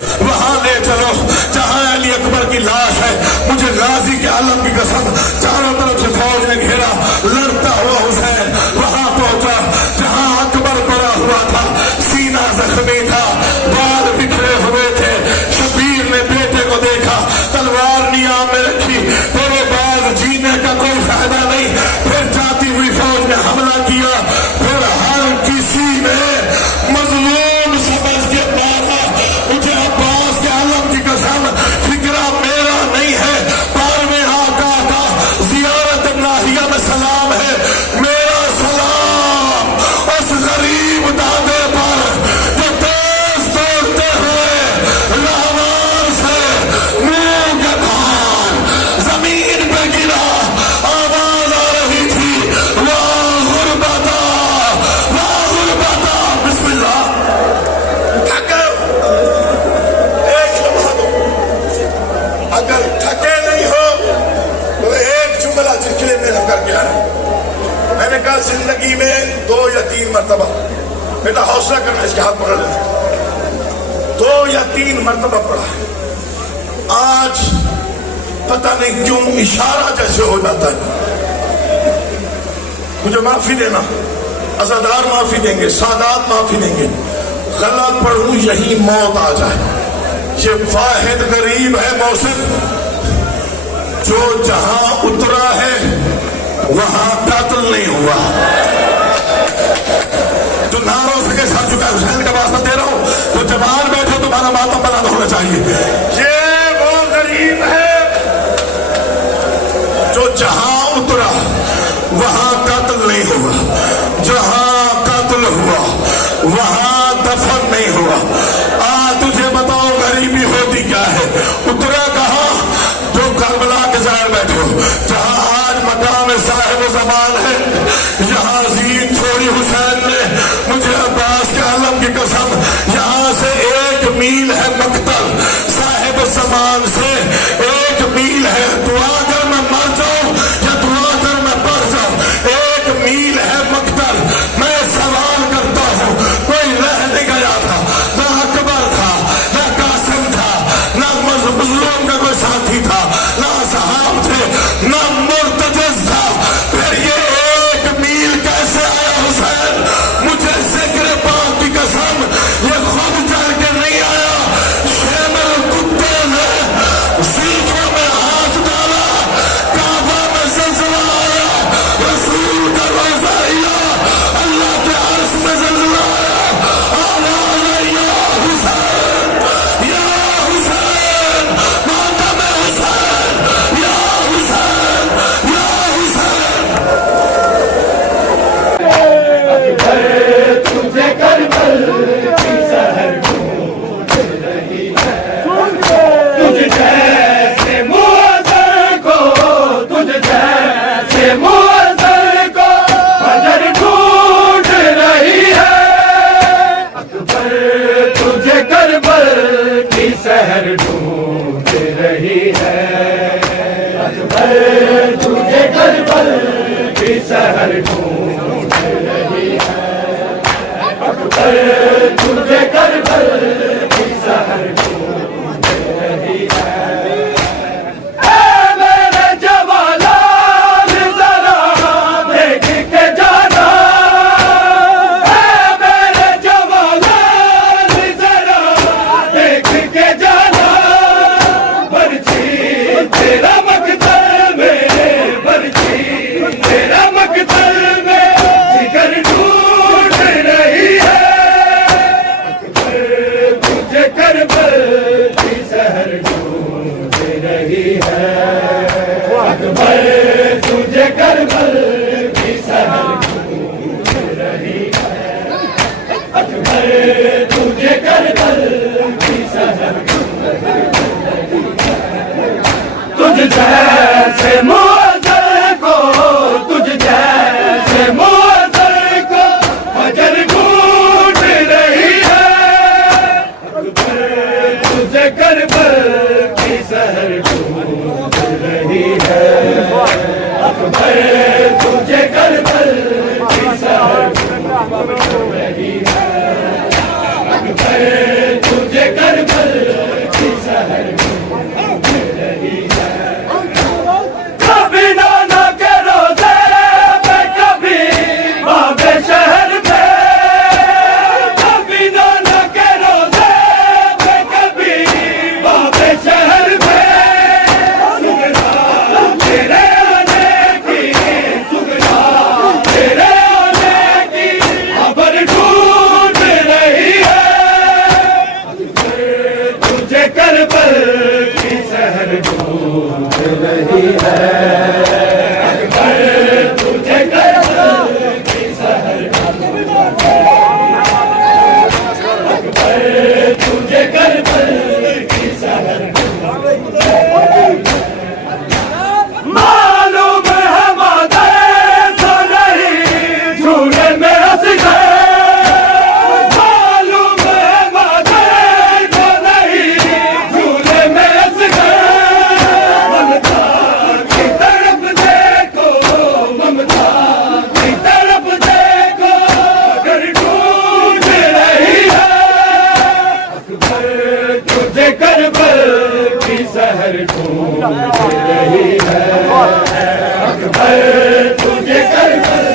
وہاں لے چلو جہاں علی اکبر کی لاش ہے. مجھے غازی کے عالم کی قسم چاروں طرف سے فوج نے گھیرا. لڑتا ہوا حسین وہاں پہنچا جہاں اکبر پڑا ہوا تھا. سینہ زخمی تھا, بال بکھرے ہوئے تھے. شبیر نے بیٹے کو دیکھا, تلوار نیام میں رکھی. تیرے بعد جینے کا کوئی فائدہ نہیں. پھر جاتی ہوئی فوج نے حملہ کیا. پھر ہر کسی نے مظلوم سمجھ کے مارا. مجھے عباس کے عالم کی قسم فکرہ میرا نہیں ہے, بارہویں آقا کا زیارت الہیہ میں سلام ہے. میرا سلام اس غریب دادے پر جو تیز دوڑتے ہوئے لاوان سے منہ کے بھار زمین پہ گرا. آواز آ رہی تھی واہ غربتا واہ غربتا. بسم اللہ. تھکے ایک لمحہ دو, اگر تھکے نہیں ہو تو ایک جملہ جھکلے میں رکھ کر کے آئے. میں نے کہا زندگی میں 2 یا 3 مرتبہ, بیٹا حوصلہ کرنا, اس کے ہاتھ پکڑ لینا, 2 یا 3 مرتبہ پڑھا ہے. آج پتہ نہیں کیوں اشارہ جیسے ہو جاتا ہے. مجھے معافی دینا, عزادار معافی دیں گے, سادات معافی دیں گے. غلط پڑھوں یہی موت آ جائے. یہ واحد غریب ہے محسن جو جہاں اترا ہے وہاں قتل نہیں ہوا. جو ناروں سے کے سر چکا ہے, حسین کا واسطہ دے رہا ہوں, تو جوان بیٹھو تمہارا ماتم بلند ہونا چاہیے. یہ وہ غریب ہے جو جہاں اترا وہاں قتل نہیں ہوا, جہاں قتل ہوا وہاں دفن نہیں ہوا. تجھے بتاؤ غریبی ہوتی کیا ہے. اترا کہاں, جو کربلا کے ظاہر بیٹھو, جہاں آج مقام صاحب زمان ہے, یہاں زین چھوڑی حسین نے. مجھے عباس کے عالم کی قسم یہاں سے 1 میل ہے مقتل, صاحب زمان سے 1 میل ہے. دعا کر میں مر جاؤں یا دعا کر میں بڑھ جاؤں, 1 میل ہے مقتل. میں سوال کرتا ہوں, کوئی رہ نہیں گیا تھا, نہ اکبر تھا, نہ قاسم تھا, نہ مظلوم کا کوئی ساتھی تھا, نہ صحاب تھے, نہ مرتجز تھا. پھر یہ 1 میل کیسے آیا حسین؟ مجھے ذکر پاک کی قسم یہ خود چل کے نہیں آیا. شیمل کتے نے زلفوں میں ہاتھ ڈالا, کعبہ میں زلزلہ آیا, رسول کا روزہ ہلا, اللہ کے عرش میں زلزلہ آیا. آواز آئی یا حسین یا حسین, ماتم حسین یا حسین یا حسین. تجھے کربل کی سحر ڈھونڈ رہی ہے. تجھ جیسے معذر کو, تجھ جیسے معذر کو فجر ڈھونڈ رہی ہے. اکبر تجھے کربل کی سحر ڈھونڈ رہی ہے. اکبر تجھے کربل کی سحر ڈھونڈ رہی ہے. اکبر تجھے کربل کی سحر ڈھونڈ رہی ہے. اے میرے جوانان ذرا دیکھ کے جانا, اے میرے جوانان ذرا دیکھ کے جانا. برچی تیرا مقتل میں, برچی تیرا مقتل میں جگر ڈھونڈ رہی ہے. تجھے کربل کی سحر ڈھونڈ رہی ہے. اکبر تجھے کربل کی سحر ڈھونڈ رہی ہے. اکبر تجھے کربل کی سحر ڈھونڈ رہی ہے. تجھ جیسے معذر کو, تجھ جیسے معذر کو فجر ڈھونڈ رہی ہے. تجھے کربل کی سحر ڈھونڈ رہی ہے. اکبر تجھے کربل کی سحر ڈھونڈ رہی ہے. اکبر تجھے کربل کربل کی سحر ڈھونڈ رہی ہے اکبر تجھے کربل کی سحر اکبر تجھے کربل کی سحر معلوم ہے مادر تو نہیں جھولے میں ہنس گئے معلوم ہے مادر تو نہیں جھولے میں ہنس گئے ممتا کی طرف دیکھو ممتا کی طرف دیکھو اگر ڈھونڈ رہی ہے اکبر تجھے کربل کی سحر ڈھونڈ رہی ہے اکبر تجھے کربل